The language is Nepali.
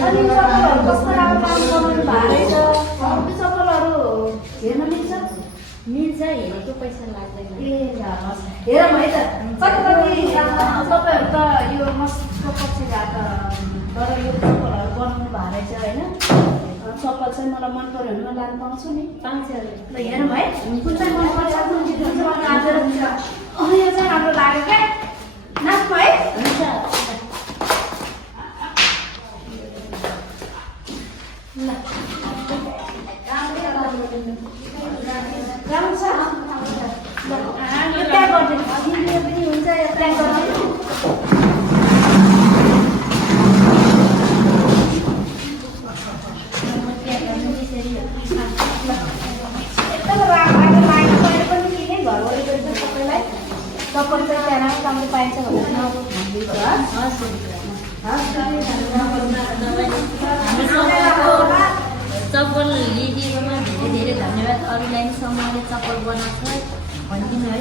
अनि चप्पलहरू कस्तो राम्रो काम बनाउनु भएको रहेछ। त्यो चप्पलहरू हेर्न मिल्छ? मिल्छ, हेरेको पैसा लाग्दैन। ए हस्, हेरौँ है त। कति तपाईँहरू त यो मस्जिदको पछि गएको तर यो चप्पलहरू बनाउनु भएको रहेछ होइन? चप्पल चाहिँ मलाई मन पऱ्यो भने म लानु पाउँछु नि? पाउँछ। ल हेरौँ है, कुन चाहिँ मनपर्छ कुन चाहिँ हुन्छ मलाई आज यो चाहिँ राम्रो लाग्यो क्या, नाच्नु है? हुन्छ। ल राम्रो छ? ल यो प्याक गरिदिनु, यो पनि हुन्छ, यो प्याक गरिदिनु। एकदम राम्रो लाग्यो, मैले पनि किने घर वरिपरि चाहिँ सबैलाई चप्पल चाहिँ त्यहाँ राम्रो पाइन्छ भनेर भनिदिन्छु। चप्पल लिदिएकोमा धेरै धेरै धन्यवाद। अरूलाई पनि समूहले चप्पल बनाएको छ भनिदिनु है।